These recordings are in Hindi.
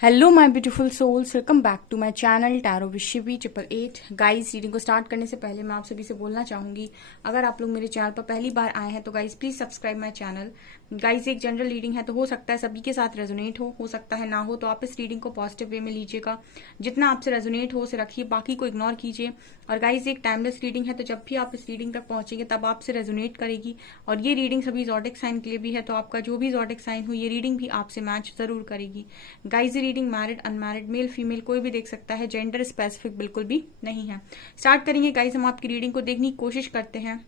Hello my beautiful souls, welcome back to my channel tarot विशिवी 888। गाइस, रीडिंग को स्टार्ट करने से पहले मैं आप सभी से बोलना चाहूंगी, अगर आप लोग मेरे चैनल पर पहली बार आए हैं तो guys please subscribe my channel. Guys, एक जनरल रीडिंग है तो हो सकता है सभी के साथ रेजोनेट हो सकता है ना हो, तो आप इस रीडिंग को पॉजिटिव वे में लीजिएगा। जितना आपसे रेजोनेट हो उसे रखिए, बाकी को इग्नोर कीजिए। और गाइस, एक टाइमलेस रीडिंग है तो जब भी आप इस रीडिंग तक पहुंचेंगे तब आपसे रेजोनेट करेगी। और ये रीडिंग सभी ज़ोडिक साइन के लिए भी है, तो आपका जो भी ज़ोडिक साइन हो ये रीडिंग भी आपसे मैच जरूर करेगी। गाइस, ये reading married unmarried male female कोई भी देख सकता है, जेंडर स्पेसिफिक बिल्कुल भी नहीं है। स्टार्ट करेंगे गाइस, हम आपकी रीडिंग को देखने की कोशिश करते हैं।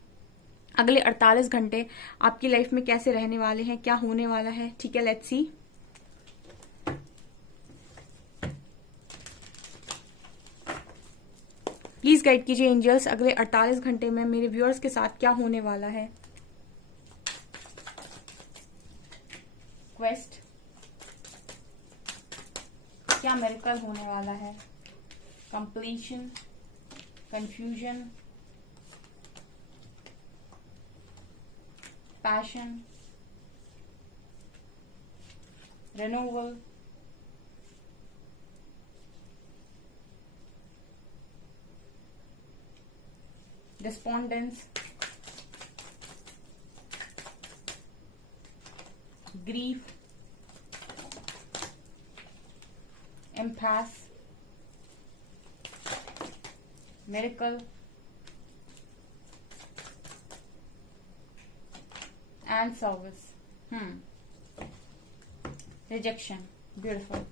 अगले 48 घंटे आपकी लाइफ में कैसे रहने वाले हैं, क्या होने वाला है, ठीक है, लेट्स सी। प्लीज गाइड कीजिए एंजल्स, अगले 48 घंटे में मेरे व्यूअर्स के साथ क्या होने वाला है। क्वेस्ट, क्या मिरेकल होने वाला है। Completion, confusion, passion, renewal, despondence, grief, impasse, miracle, and service. Rejection. Beautiful.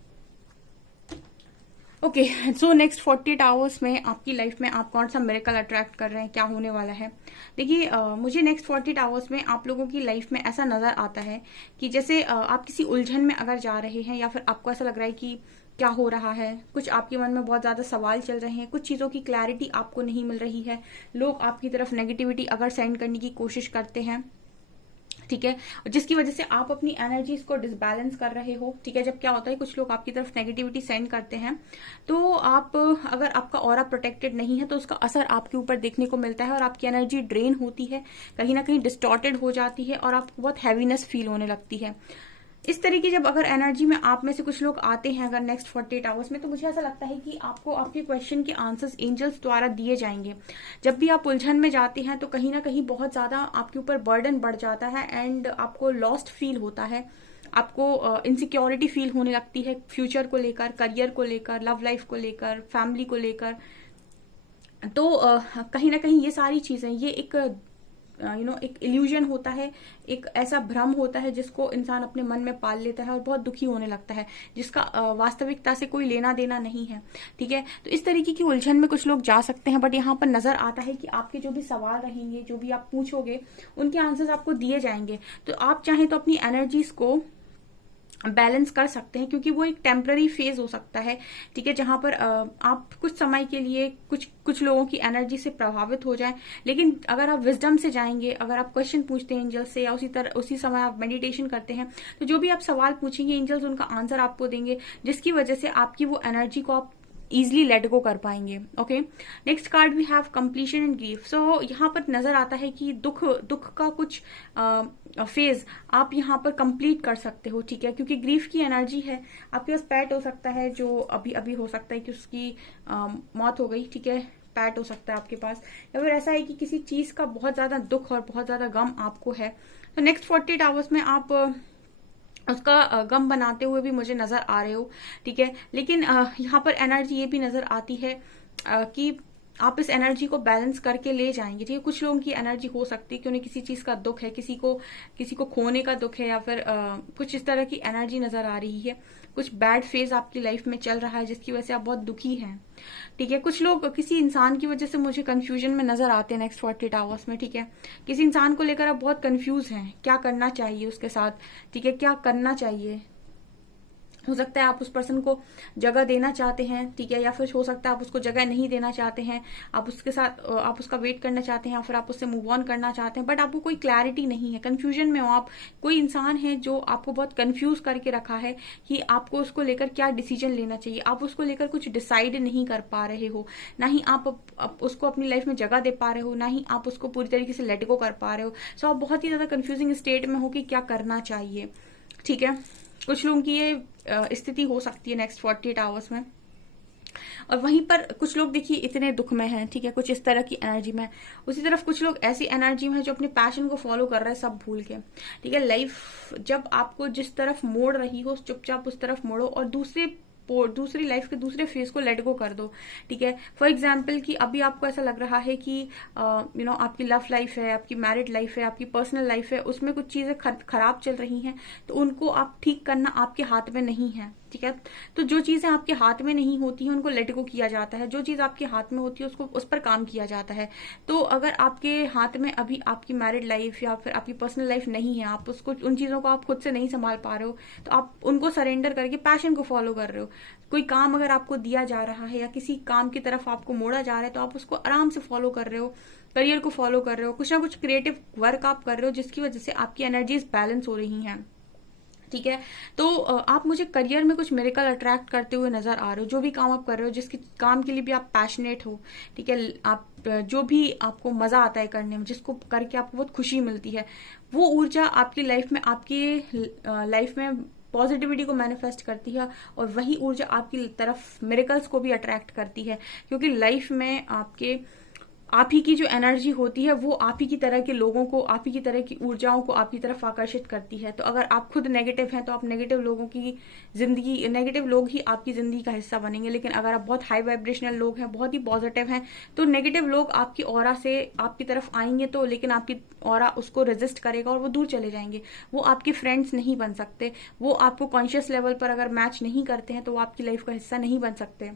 Okay, so next 48 hours में आपकी लाइफ में आप कौन सा मिरेकल अट्रैक्ट कर रहे हैं, क्या होने वाला है। देखिए, मुझे नेक्स्ट 48 आवर्स में आप लोगों की लाइफ में ऐसा नजर आता है कि जैसे आप किसी उलझन में अगर जा रहे हैं, या फिर आपको ऐसा लग रहा है कि क्या हो रहा है, कुछ आपके मन में बहुत ज्यादा सवाल चल रहे हैं, कुछ चीजों की क्लैरिटी आपको नहीं मिल रही है, लोग आपकी तरफ नेगेटिविटी अगर सेंड करने की कोशिश करते हैं, ठीक है, जिसकी वजह से आप अपनी एनर्जीज को डिसबैलेंस कर रहे हो। ठीक है, जब क्या होता है कुछ लोग आपकी तरफ नेगेटिविटी सेंड करते हैं तो आप, अगर आपका ऑरा प्रोटेक्टेड नहीं है तो उसका असर आपके ऊपर देखने को मिलता है और आपकी एनर्जी ड्रेन होती है, कहीं ना कहीं डिस्टॉर्टेड हो जाती है और आपको बहुत हैवीनेस फील होने लगती है। इस तरह की जब अगर एनर्जी में आप में से कुछ लोग आते हैं अगर नेक्स्ट 48 आवर्स में, तो मुझे ऐसा लगता है कि आपको आपके क्वेश्चन के आंसर्स एंजल्स द्वारा दिए जाएंगे। जब भी आप उलझन में जाते हैं तो कहीं ना कहीं बहुत ज्यादा आपके ऊपर बर्डन बढ़ जाता है एंड आपको लॉस्ट फील होता है, आपको इनसिक्योरिटी फील होने लगती है फ्यूचर को लेकर, करियर को लेकर, लव लाइफ को लेकर, फैमिली को लेकर। तो कहीं ना कहीं ये सारी चीजें, ये एक एक इल्यूजन होता है, एक ऐसा भ्रम होता है जिसको इंसान अपने मन में पाल लेता है और बहुत दुखी होने लगता है, जिसका वास्तविकता से कोई लेना देना नहीं है। ठीक है, तो इस तरीके की उलझन में कुछ लोग जा सकते हैं, बट यहाँ पर नजर आता है कि आपके जो भी सवाल रहेंगे, जो भी आप पूछोगे, उनके आंसर्स आपको दिए जाएंगे। तो आप चाहें तो अपनी एनर्जीज को बैलेंस कर सकते हैं, क्योंकि वो एक टेम्पररी फेज हो सकता है। ठीक है, जहां पर आप कुछ समय के लिए कुछ लोगों की एनर्जी से प्रभावित हो जाएं, लेकिन अगर आप विजडम से जाएंगे, अगर आप क्वेश्चन पूछते हैं एंजल्स से, या उसी समय आप मेडिटेशन करते हैं, तो जो भी आप सवाल पूछेंगे एंजल्स उनका आंसर आपको देंगे, जिसकी वजह से आपकी वो एनर्जी को आप इजिली लेट गो कर पाएंगे। Okay, next card we have completion and grief. So यहाँ पर नजर आता है कि दुख का कुछ फेज आप यहाँ पर कंप्लीट कर सकते हो। ठीक है, क्योंकि ग्रीफ की एनर्जी है, आपके पास पैट हो सकता है जो अभी अभी हो सकता है कि उसकी मौत हो गई। ठीक है, पैट हो सकता है आपके पास, या फिर ऐसा है कि किसी चीज का बहुत ज्यादा दुख और बहुत ज्यादा गम आपको है। तो नेक्स्ट 48 आवर्स में आप उसका गम बनाते हुए भी मुझे नजर आ रहे हो। ठीक है, लेकिन यहाँ पर एनर्जी ये भी नजर आती है कि आप इस एनर्जी को बैलेंस करके ले जाएंगे। ठीक है, कुछ लोगों की एनर्जी हो सकती है कि उन्हें किसी चीज का दुख है, किसी को खोने का दुख है, या फिर कुछ इस तरह की एनर्जी नजर आ रही है, कुछ बैड फेज आपकी लाइफ में चल रहा है जिसकी वजह से आप बहुत दुखी हैं। ठीक है, कुछ लोग किसी इंसान की वजह से मुझे कंफ्यूजन में नजर आते हैं नेक्स्ट 48 आवर्स में। ठीक है, किसी इंसान को लेकर आप बहुत कंफ्यूज हैं, क्या करना चाहिए उसके साथ। ठीक है, क्या करना चाहिए, हो सकता है आप उस पर्सन को जगह देना चाहते हैं। ठीक है, या फिर हो सकता है आप उसको जगह नहीं देना चाहते हैं, आप उसके साथ आप उसका वेट करना चाहते हैं, या फिर आप उससे मूव ऑन करना चाहते हैं, बट आपको कोई क्लैरिटी नहीं है, कंफ्यूजन में हो आप। कोई इंसान है जो आपको बहुत कंफ्यूज करके रखा है कि आपको उसको लेकर क्या डिसीजन लेना चाहिए, आप उसको लेकर कुछ डिसाइड नहीं कर पा रहे हो, ना ही आप उसको अपनी लाइफ में जगह दे पा रहे हो, ना ही आप उसको पूरी तरीके से लेट गो कर पा रहे हो। सो आप बहुत ही ज्यादा कंफ्यूजिंग स्टेट में हो कि क्या करना चाहिए। ठीक है, कुछ लोगों की ये स्थिति हो सकती है नेक्स्ट 48 आवर्स में। और वहीं पर कुछ लोग देखिए इतने दुख में हैं, ठीक है, कुछ इस तरह की एनर्जी में। उसी तरफ कुछ लोग ऐसी एनर्जी में है जो अपने पैशन को फॉलो कर रहे हैं सब भूल के, ठीक है। लाइफ जब आपको जिस तरफ मोड़ रही हो चुपचाप उस तरफ मोड़ो और दूसरी लाइफ के दूसरे फेज को लेट गो कर दो, ठीक है। फॉर एग्जाम्पल कि अभी आपको ऐसा लग रहा है कि आपकी लव लाइफ है, आपकी मैरिड लाइफ है, आपकी पर्सनल लाइफ है, उसमें कुछ चीजें खराब चल रही हैं, तो उनको आप ठीक करना आपके हाथ में नहीं है, ठीक है। तो जो चीजें आपके हाथ में नहीं होती हैं उनको लेट गो किया जाता है, जो चीज आपके हाथ में होती है उसको उस पर काम किया जाता है। तो अगर आपके हाथ में अभी आपकी मैरिड लाइफ या फिर आपकी पर्सनल लाइफ नहीं है, आप उसको उन चीजों को आप खुद से नहीं संभाल पा रहे हो, तो आप उनको सरेंडर करके पैशन को फॉलो कर रहे हो। कोई काम अगर आपको दिया जा रहा है या किसी काम की तरफ आपको मोड़ा जा रहा है तो आप उसको आराम से फॉलो कर रहे हो, करियर को फॉलो कर रहे हो, कुछ ना कुछ क्रिएटिव वर्क आप कर रहे हो जिसकी वजह से आपकी एनर्जीज बैलेंस हो रही हैं, ठीक है। तो आप मुझे करियर में कुछ मिरेकल अट्रैक्ट करते हुए नजर आ रहे हो। जो भी काम आप कर रहे हो, जिसके काम के लिए भी आप पैशनेट हो, ठीक है, आप जो भी आपको मजा आता है करने में, जिसको करके आपको बहुत खुशी मिलती है, वो ऊर्जा आपकी लाइफ में पॉजिटिविटी को मैनिफेस्ट करती है और वही ऊर्जा आपकी तरफ मिरेकल्स को भी अट्रैक्ट करती है। क्योंकि लाइफ में आप ही की जो एनर्जी होती है वो आप ही की तरह के लोगों को, आप ही की तरह की ऊर्जाओं को आप ही तरफ आकर्षित करती है। तो अगर आप खुद नेगेटिव हैं तो आप नेगेटिव लोग ही आपकी जिंदगी का हिस्सा बनेंगे। लेकिन अगर आप बहुत हाई वाइब्रेशनल लोग हैं, बहुत ही पॉजिटिव हैं, तो नेगेटिव लोग आपकी ऑरा से आपकी तरफ आएंगे तो, लेकिन आपकी ऑरा उसको रेजिस्ट करेगा और वो दूर चले जाएंगे। वो आपके फ्रेंड्स नहीं बन सकते, वो आपको कॉन्शियस लेवल पर अगर मैच नहीं करते हैं तो वो आपकी लाइफ का हिस्सा नहीं बन सकते,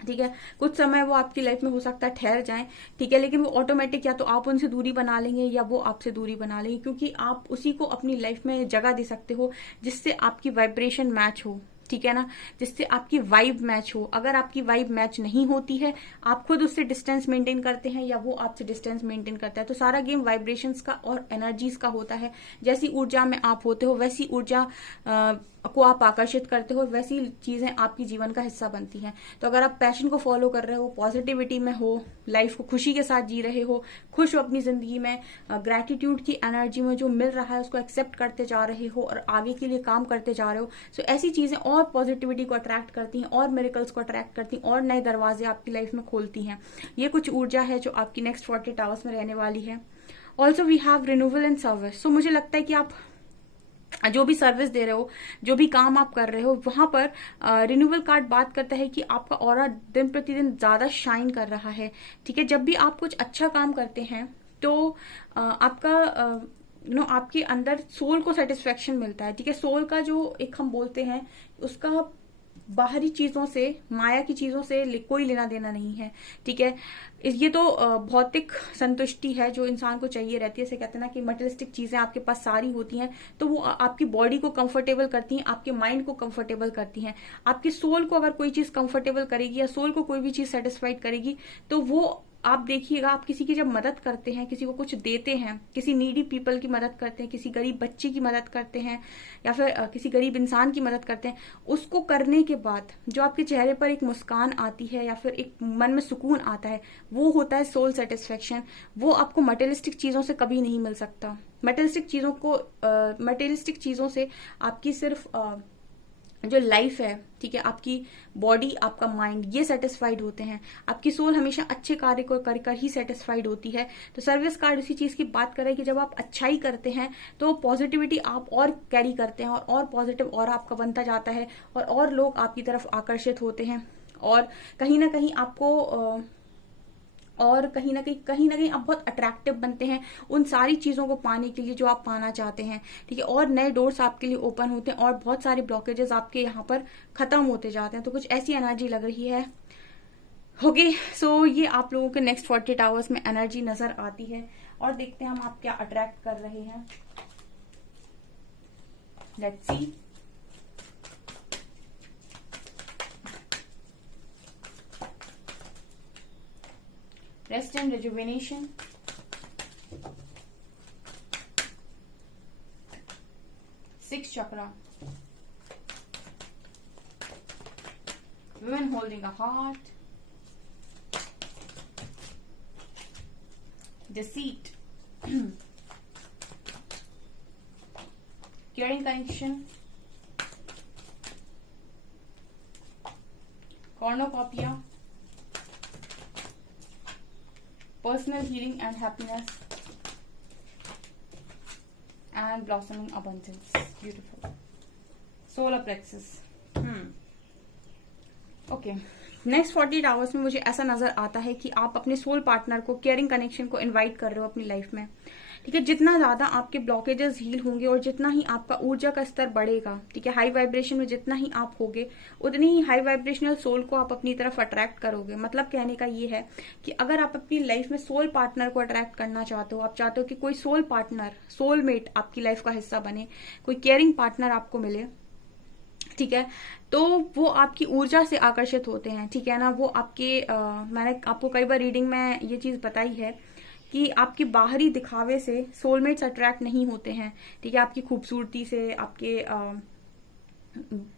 ठीक है। कुछ समय वो आपकी लाइफ में हो सकता है ठहर जाएं, ठीक है, लेकिन वो ऑटोमेटिक या तो आप उनसे दूरी बना लेंगे या वो आपसे दूरी बना लेंगे, क्योंकि आप उसी को अपनी लाइफ में जगह दे सकते हो जिससे आपकी वाइब्रेशन मैच हो, ठीक है ना, जिससे आपकी वाइब मैच हो। अगर आपकी वाइब मैच नहीं होती है, आप खुद उससे डिस्टेंस मेंटेन करते हैं या वो आपसे डिस्टेंस मेंटेन करता है, तो सारा गेम वाइब्रेशंस का और एनर्जीज का होता है। जैसी ऊर्जा में आप होते हो वैसी ऊर्जा को आप आकर्षित करते हो, वैसी चीजें आपकी जीवन का हिस्सा बनती हैं। तो अगर आप पैशन को फॉलो कर रहे हो, पॉजिटिविटी में हो, लाइफ को खुशी के साथ जी रहे हो, खुश हो अपनी जिंदगी में, ग्रैटिट्यूड की एनर्जी में जो मिल रहा है उसको एक्सेप्ट करते जा रहे हो और आगे के लिए काम करते जा रहे हो, सो ऐसी चीजें और पॉजिटिविटी को अट्रैक्ट करती हैं और मिरेकल्स को अट्रैक्ट करती हैं और नए दरवाजे आपकी लाइफ में खोलती हैं। ये कुछ ऊर्जा है जो आपकी नेक्स्ट 48 आवर्स में रहने वाली है। Also we have renewal and service. So मुझे लगता है कि आप जो भी सर्विस दे रहे हो, जो भी काम आप कर रहे हो, वहां पर रिन्यूअल कार्ड बात करता है कि आपका ऑरा दिन प्रतिदिन ज्यादा शाइन कर रहा है, ठीक है। जब भी आप कुछ अच्छा काम करते हैं तो आपका आपके अंदर सोल को सेटिस्फेक्शन मिलता है, ठीक है। सोल का जो एक हम बोलते हैं उसका बाहरी चीजों से, माया की चीजों से कोई लेना देना नहीं है, ठीक है। ये तो भौतिक संतुष्टि है जो इंसान को चाहिए रहती है। जैसे कहते हैं ना कि मटेरियलिस्टिक चीजें आपके पास सारी होती हैं तो वो आपकी बॉडी को कंफर्टेबल करती हैं, आपके माइंड को कंफर्टेबल करती हैं। आपकी सोल को अगर कोई चीज कंफर्टेबल करेगी या सोल को कोई भी चीज सेटिस्फाइड करेगी तो वो आप देखिएगा, आप किसी की जब मदद करते हैं, किसी को कुछ देते हैं, किसी नीडी पीपल की मदद करते हैं, किसी गरीब बच्चे की मदद करते हैं या फिर किसी गरीब इंसान की मदद करते हैं, उसको करने के बाद जो आपके चेहरे पर एक मुस्कान आती है या फिर एक मन में सुकून आता है, वो होता है सोल सेटिस्फेक्शन। वो आपको मटेरियलिस्टिक चीजों से कभी नहीं मिल सकता। मटेरियलिस्टिक चीजों से आपकी सिर्फ जो लाइफ है, ठीक है, आपकी बॉडी, आपका माइंड, ये सेटिस्फाइड होते हैं। आपकी सोल हमेशा अच्छे कार्य को कर कर ही सेटिस्फाइड होती है। तो सर्विस कार्ड उसी चीज की बात कर रहा है कि जब आप अच्छाई करते हैं तो पॉजिटिविटी आप और कैरी करते हैं और पॉजिटिव और आपका बनता जाता है और लोग आपकी तरफ आकर्षित होते हैं और कहीं ना कहीं आपको और कहीं ना कहीं आप बहुत अट्रैक्टिव बनते हैं उन सारी चीजों को पाने के लिए जो आप पाना चाहते हैं, ठीक है। और नए डोर्स आपके लिए ओपन होते हैं और बहुत सारे ब्लॉकेजेस आपके यहाँ पर खत्म होते जाते हैं। तो कुछ ऐसी एनर्जी लग रही है। ओके, सो ये आप लोगों के नेक्स्ट 48 आवर्स में एनर्जी नजर आती है और देखते हैं हम आप क्या अट्रैक्ट कर रहे हैं। Let's see. Rest and rejuvenation. Sixth chakra. Women holding a heart. Deceit. Caring connection. Cornucopia, personal healing and happiness, and blossoming abundance. Beautiful. Solar plexus. Okay. Next 48 hours में मुझे ऐसा नजर आता है कि आप अपने सोल पार्टनर को, केयरिंग कनेक्शन को इनवाइट कर रहे हो अपनी लाइफ में. ठीक है, जितना ज्यादा आपके ब्लॉकेजेस हील होंगे और जितना ही आपका ऊर्जा का स्तर बढ़ेगा, ठीक है, हाई वाइब्रेशन में जितना ही आप होगे, उतनी ही हाई वाइब्रेशनल सोल को आप अपनी तरफ अट्रैक्ट करोगे. मतलब कहने का ये है कि अगर आप अपनी लाइफ में सोल पार्टनर को अट्रैक्ट करना चाहते हो, आप चाहते हो कि कोई सोल पार्टनर, सोलमेट आपकी लाइफ का हिस्सा बने, कोई केयरिंग पार्टनर आपको मिले, ठीक है, तो वो आपकी ऊर्जा से आकर्षित होते हैं. ठीक है ना, वो आपके मैंने आपको कई बार रीडिंग में ये चीज बताई है कि आपकी बाहरी दिखावे से सोलमेट्स अट्रैक्ट नहीं होते हैं. ठीक है, आपकी खूबसूरती से, आपके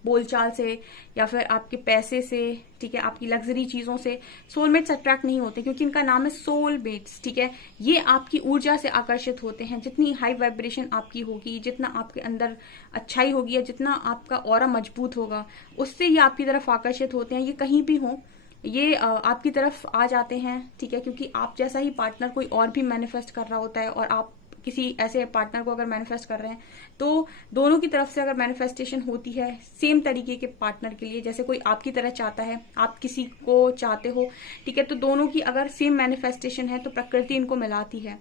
बोलचाल से, या फिर आपके पैसे से, ठीक है, आपकी लग्जरी चीजों से सोलमेट्स अट्रैक्ट नहीं होते, क्योंकि इनका नाम है सोलमेट्स. ठीक है, ये आपकी ऊर्जा से आकर्षित होते हैं. जितनी हाई वाइब्रेशन आपकी होगी, जितना आपके अंदर अच्छाई होगी, या जितना आपका ऑरा मजबूत होगा, उससे ये आपकी तरफ आकर्षित होते हैं. ये कहीं भी हो, ये आपकी तरफ आ जाते हैं. ठीक है, क्योंकि आप जैसा ही पार्टनर कोई और भी मैनिफेस्ट कर रहा होता है, और आप किसी ऐसे पार्टनर को अगर मैनिफेस्ट कर रहे हैं, तो दोनों की तरफ से अगर मैनिफेस्टेशन होती है सेम तरीके के पार्टनर के लिए, जैसे कोई आपकी तरह चाहता है, आप किसी को चाहते हो, ठीक है, तो दोनों की अगर सेम मैनिफेस्टेशन है तो प्रकृति इनको मिलाती है.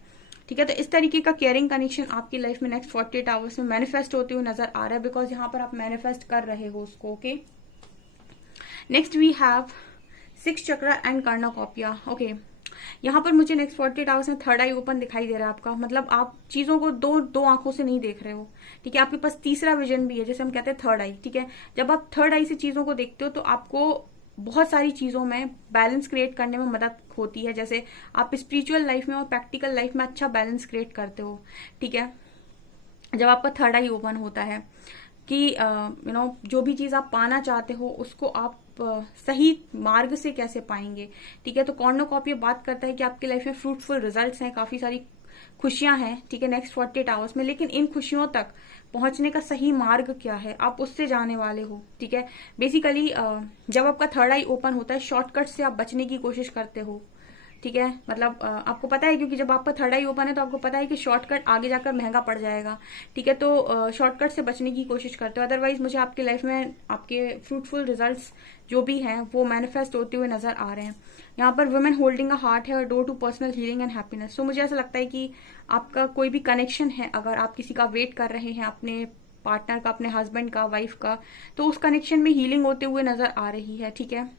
ठीक है, तो इस तरीके का केयरिंग कनेक्शन आपकी लाइफ में नेक्स्ट 48 आवर्स में मैनिफेस्ट होते हुए नजर आ रहा है, बिकॉज यहाँ पर आप मैनिफेस्ट कर रहे हो उसको. Okay, next we have 6 chakra and cornucopia. Okay, यहाँ पर मुझे नेक्स्ट 48 आवर्स में थर्ड आई ओपन दिखाई दे रहा है आपका. मतलब आप चीजों को दो आंखों से नहीं देख रहे हो. ठीक है, आपके पास तीसरा विजन भी है, जैसे हम कहते हैं थर्ड आई. ठीक है, जब आप थर्ड आई से चीजों को देखते हो तो आपको बहुत सारी चीजों में बैलेंस क्रिएट करने में मदद होती है. जैसे आप स्पिरिचुअल लाइफ में और प्रैक्टिकल लाइफ में अच्छा बैलेंस क्रिएट करते हो. ठीक है, जब आपका थर्ड आई ओपन होता है कि जो भी चीज आप पाना चाहते हो उसको आप सही मार्ग से कैसे पाएंगे. ठीक है, तो कॉर्नोकॉपिया बात करता है कि आपकी लाइफ में फ्रूटफुल रिजल्ट्स हैं, काफी सारी खुशियां हैं. ठीक है, नेक्स्ट 48 आवर्स में, लेकिन इन खुशियों तक पहुंचने का सही मार्ग क्या है, आप उससे जाने वाले हो. ठीक है, बेसिकली जब आपका थर्ड आई ओपन होता है, शॉर्टकट से आप बचने की कोशिश करते हो. ठीक है, मतलब आपको पता है, क्योंकि जब आपका थर्ड आई ओपन है तो आपको पता है कि शॉर्टकट आगे जाकर महंगा पड़ जाएगा. ठीक है, तो शॉर्टकट से बचने की कोशिश करते हो. अदरवाइज मुझे आपकी लाइफ में आपके फ्रूटफुल रिजल्ट्स जो भी हैं वो मैनिफेस्ट होते हुए नजर आ रहे हैं. यहाँ पर वुमेन होल्डिंग अ हार्ट है और door to personal healing and happiness. तो मुझे ऐसा लगता है कि आपका कोई भी कनेक्शन है, अगर आप किसी का वेट कर रहे हैं, अपने पार्टनर का, अपने हस्बैंड का, वाइफ का, तो उस कनेक्शन में हीलिंग होते हुए नजर आ रही है. ठीक है,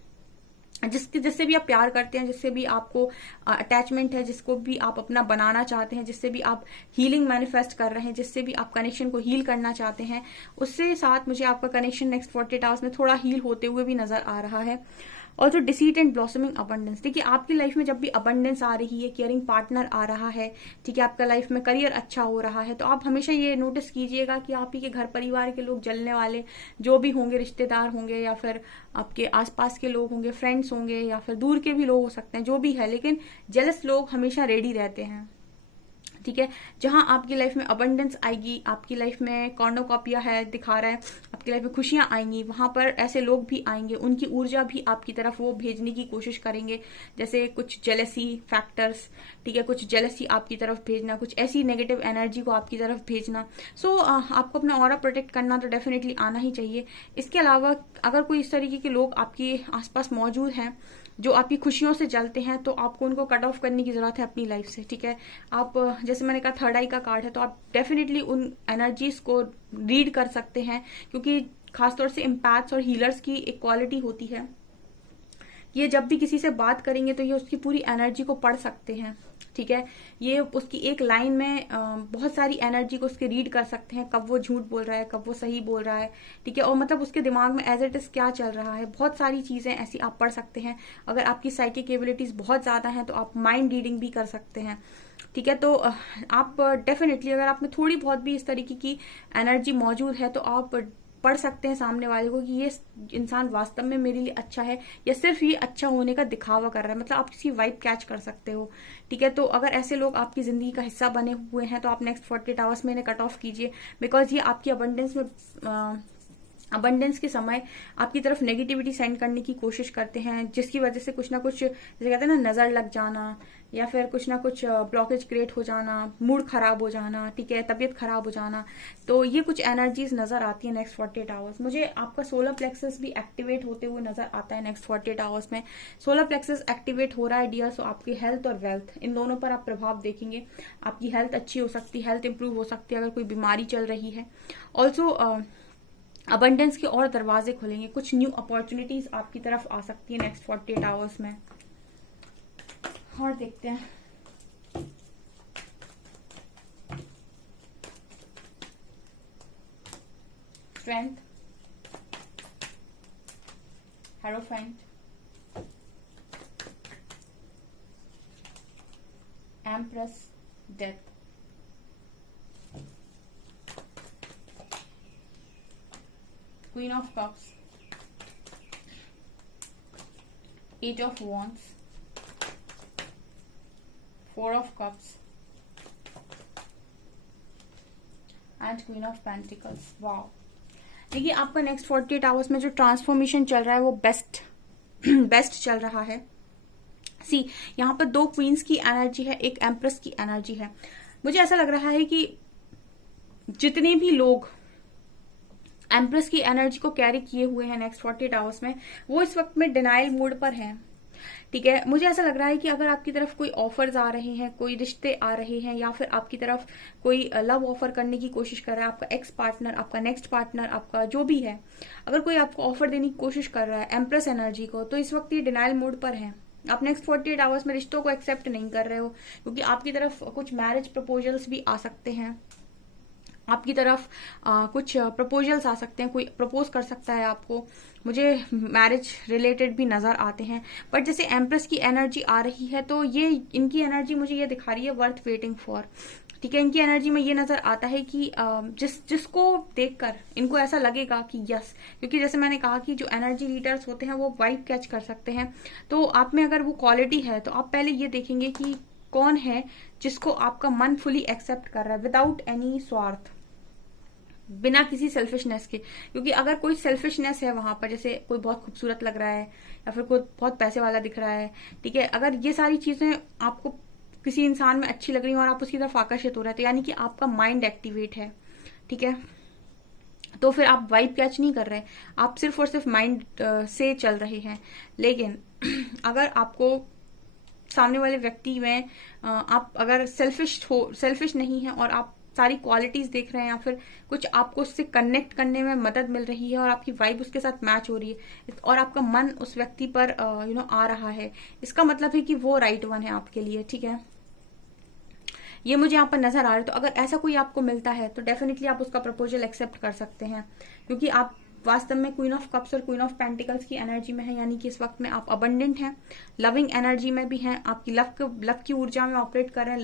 जिससे भी आप प्यार करते हैं, जिससे भी आपको अटैचमेंट है, जिसको भी आप अपना बनाना चाहते हैं, जिससे भी आप हीलिंग मैनिफेस्ट कर रहे हैं, जिससे भी आप कनेक्शन को हील करना चाहते हैं, उससे साथ मुझे आपका कनेक्शन नेक्स्ट 48 आवर्स में थोड़ा हील होते हुए भी नजर आ रहा है. Also deceit and blossoming abundance. देखिए, आपकी लाइफ में जब भी अबंडेंस आ रही है, केयरिंग पार्टनर आ रहा है, ठीक है, आपका लाइफ में करियर अच्छा हो रहा है, तो आप हमेशा ये नोटिस कीजिएगा कि आप ही के घर परिवार के लोग, जलने वाले जो भी होंगे, रिश्तेदार होंगे, या फिर आपके आसपास के लोग होंगे, फ्रेंड्स होंगे, या फिर दूर के भी लोग हो सकते हैं, जो भी है, लेकिन जेलस लोग हमेशा रेडी रहते हैं. ठीक है, जहां आपकी लाइफ में अबंडेंस आएगी, आपकी लाइफ में कॉर्नोकॉपिया है दिखा रहा है, आपकी लाइफ में खुशियां आएंगी, वहां पर ऐसे लोग भी आएंगे, उनकी ऊर्जा भी आपकी तरफ वो भेजने की कोशिश करेंगे. जैसे कुछ जेलसी फैक्टर्स, ठीक है, कुछ जेलसी आपकी तरफ भेजना, कुछ ऐसी नेगेटिव एनर्जी को आपकी तरफ भेजना. सो आपको अपना ऑरा प्रोटेक्ट करना तो डेफिनेटली आना ही चाहिए. इसके अलावा अगर कोई इस तरीके के लोग आपके आसपास मौजूद हैं जो आपकी खुशियों से जलते हैं, तो आपको उनको कट ऑफ करने की जरूरत है अपनी लाइफ से. ठीक है, आप जैसे मैंने कहा थर्ड आई का कार्ड है, तो आप डेफिनेटली उन एनर्जीज को रीड कर सकते हैं, क्योंकि खासतौर से एम्पैथ्स और हीलर्स की एक क्वालिटी होती है, ये जब भी किसी से बात करेंगे तो ये उसकी पूरी एनर्जी को पढ़ सकते हैं. ठीक है, ये उसकी एक लाइन में बहुत सारी एनर्जी को उसके रीड कर सकते हैं, कब वो झूठ बोल रहा है, कब वो सही बोल रहा है. ठीक है, और मतलब उसके दिमाग में एज इट इज क्या चल रहा है, बहुत सारी चीजें ऐसी आप पढ़ सकते हैं. अगर आपकी साइकिक एबिलिटीज बहुत ज्यादा हैं तो आप माइंड रीडिंग भी कर सकते हैं. ठीक है, तो आप डेफिनेटली अगर आप में थोड़ी बहुत भी इस तरीके की एनर्जी मौजूद है, तो आप पढ़ सकते हैं सामने वाले को कि ये इंसान वास्तव में मेरे लिए अच्छा है या सिर्फ ये अच्छा होने का दिखावा कर रहा है. मतलब आप किसी वाइब कैच कर सकते हो. ठीक है, तो अगर ऐसे लोग आपकी जिंदगी का हिस्सा बने हुए हैं तो आप नेक्स्ट 48 आवर्स में इन्हें कट ऑफ कीजिए, बिकॉज ये आपकी अबंडेंस में अबंडेंस के समय आपकी तरफ नेगेटिविटी सेंड करने की कोशिश करते हैं, जिसकी वजह से कुछ ना कुछ, जैसे कहते हैं ना, नजर लग जाना या फिर कुछ ना कुछ ब्लॉकेज क्रिएट हो जाना, मूड खराब हो जाना, ठीक है, तबीयत खराब हो जाना। तो ये कुछ एनर्जीज नजर आती है नेक्स्ट 48 आवर्स। मुझे आपका सोलर प्लेक्सस भी एक्टिवेट होते हुए नजर आता है नेक्स्ट 48 आवर्स में। सोलर प्लेक्सस एक्टिवेट हो रहा है डियर, सो आपकी हेल्थ और वेल्थ, इन दोनों पर आप प्रभाव देखेंगे। आपकी हेल्थ अच्छी हो सकती है, हेल्थ इंप्रूव हो सकती है अगर कोई बीमारी चल रही है। ऑल्सो अबंडेंस के और दरवाजे खुलेंगे, कुछ न्यू अपॉर्चुनिटीज आपकी तरफ आ सकती है नेक्स्ट 48 आवर्स में। और देखते हैं strength, hierophant, empress, death, Queen of Cups, Eight of Wands, Four of Cups and Queen of Pentacles. Wow, देखिए आपका नेक्स्ट 48 आवर्स में जो ट्रांसफॉर्मेशन चल रहा है वो बेस्ट चल रहा है। सी, यहाँ पर 2 क्वींस की एनर्जी है, एक एम्प्रेस की एनर्जी है। मुझे ऐसा लग रहा है कि जितने भी लोग एम्प्रेस की एनर्जी को कैरी किए हुए हैं नेक्स्ट 48 आवर्स में, वो इस वक्त में डिनाइल मूड पर हैं, ठीक है। मुझे ऐसा लग रहा है कि अगर आपकी तरफ कोई ऑफर्स आ रहे हैं, कोई रिश्ते आ रहे हैं, या फिर आपकी तरफ कोई लव ऑफर करने की कोशिश कर रहा है, आपका एक्स पार्टनर, आपका नेक्स्ट पार्टनर, आपका जो भी है, अगर कोई आपको ऑफर देने की कोशिश कर रहा है एम्प्रेस एनर्जी को, तो इस वक्त ये डिनाइल मूड पर है। आप नेक्स्ट 48 आवर्स में रिश्तों को एक्सेप्ट नहीं कर रहे हो, क्योंकि आपकी तरफ कुछ मैरिज प्रपोजल्स भी आ सकते हैं, आपकी तरफ कुछ प्रपोजल्स आ सकते हैं, कोई प्रपोज कर सकता है आपको। मुझे मैरिज रिलेटेड भी नजर आते हैं, बट जैसे एम्प्रेस की एनर्जी आ रही है तो ये इनकी एनर्जी मुझे ये दिखा रही है वर्थ वेटिंग फॉर, ठीक है। इनकी एनर्जी में ये नजर आता है कि जिसको देखकर इनको ऐसा लगेगा कि यस, क्योंकि जैसे मैंने कहा कि जो एनर्जी रीडर्स होते हैं वो वाइब कैच कर सकते हैं। तो आप में अगर वो क्वालिटी है तो आप पहले ये देखेंगे कि कौन है जिसको आपका मन फुली एक्सेप्ट कर रहा है विदाउट एनी स्वार्थ, बिना किसी सेल्फिशनेस के। क्योंकि अगर कोई सेल्फिशनेस है वहां पर, जैसे कोई बहुत खूबसूरत लग रहा है या फिर कोई बहुत पैसे वाला दिख रहा है, ठीक है, अगर ये सारी चीजें आपको किसी इंसान में अच्छी लग रही है और आप उसकी तरफ आकर्षित हो रहे हैं, तो यानी कि आपका माइंड एक्टिवेट है, ठीक है। तो फिर आप वाइब कैच नहीं कर रहे, आप सिर्फ और सिर्फ माइंड से चल रहे हैं। लेकिन अगर आपको सामने वाले व्यक्ति में आप अगर सेल्फिश नहीं है और आप सारी क्वालिटीज देख रहे हैं, या फिर कुछ आपको उससे कनेक्ट करने में मदद मिल रही है और आपकी वाइब उसके साथ मैच हो रही है और आपका मन उस व्यक्ति पर आ रहा है, इसका मतलब है कि वो राइट वन है आपके लिए, ठीक है। ये मुझे यहाँ पर नजर आ रहा है। तो अगर ऐसा कोई आपको मिलता है तो डेफिनेटली आप उसका प्रपोजल एक्सेप्ट कर सकते हैं, क्योंकि आप वास्तव में क्वीन ऑफ कप्स और क्वीन ऑफ पेंटिकल्स की एनर्जी में है, यानी कि इस वक्त में आप अबंडेंट हैं, लविंग एनर्जी में भी हैं, आपकी लव की ऊर्जा में ऑपरेट कर रहे हैं,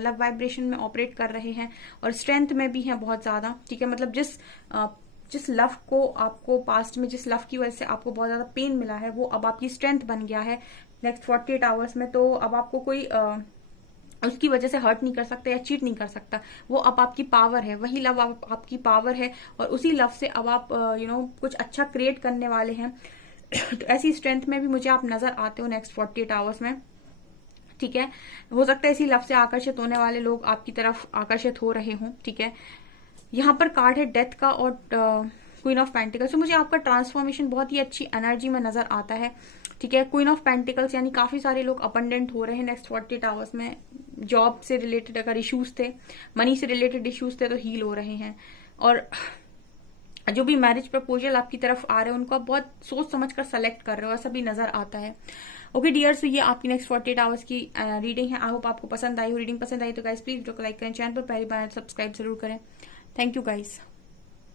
लव वाइब्रेशन में ऑपरेट कर रहे हैं, और स्ट्रेंथ में भी हैं बहुत ज्यादा, ठीक है। मतलब जिस लव को आपको पास्ट में, जिस लव की वजह से आपको बहुत ज्यादा पेन मिला है, वो अब आपकी स्ट्रेंथ बन गया है नेक्स्ट 48 आवर्स में। तो अब आपको कोई उसकी वजह से हर्ट नहीं कर सकता या चीट नहीं कर सकता, वो अब आपकी पावर है, वही लव आपकी पावर है, और उसी लव से अब आप कुछ अच्छा क्रिएट करने वाले हैं। तो ऐसी स्ट्रेंथ में भी मुझे आप नजर आते हो नेक्स्ट 48 आवर्स में, ठीक है। हो सकता है इसी लव से आकर्षित होने वाले लोग आपकी तरफ आकर्षित हो रहे हों, ठीक है। यहाँ पर कार्ड है डेथ का और क्वीन ऑफ पेंटिकल्स। तो मुझे आपका ट्रांसफॉर्मेशन बहुत ही अच्छी एनर्जी में नजर आता है, ठीक है। क्वीन ऑफ पेंटिकल्स यानी काफी सारे लोग अबंडेंट हो रहे हैं नेक्स्ट 48 आवर्स में। जॉब से रिलेटेड अगर इश्यूज थे, मनी से रिलेटेड इश्यूज थे, तो हील हो रहे हैं। और जो भी मैरिज प्रपोजल आपकी तरफ आ रहे हैं उनको आप बहुत सोच समझ कर सेलेक्ट कर रहे हो, ऐसा भी नजर आता है। ओके डियर्स, तो ये आपकी नेक्स्ट 48 आवर्स की रीडिंग है। आई होप आपको पसंद आई हो। रीडिंग पसंद आई तो गाइस प्लीज वीडियो को लाइक करें, चैनल पर पहली बार सब्सक्राइब जरूर करें। Thank you guys.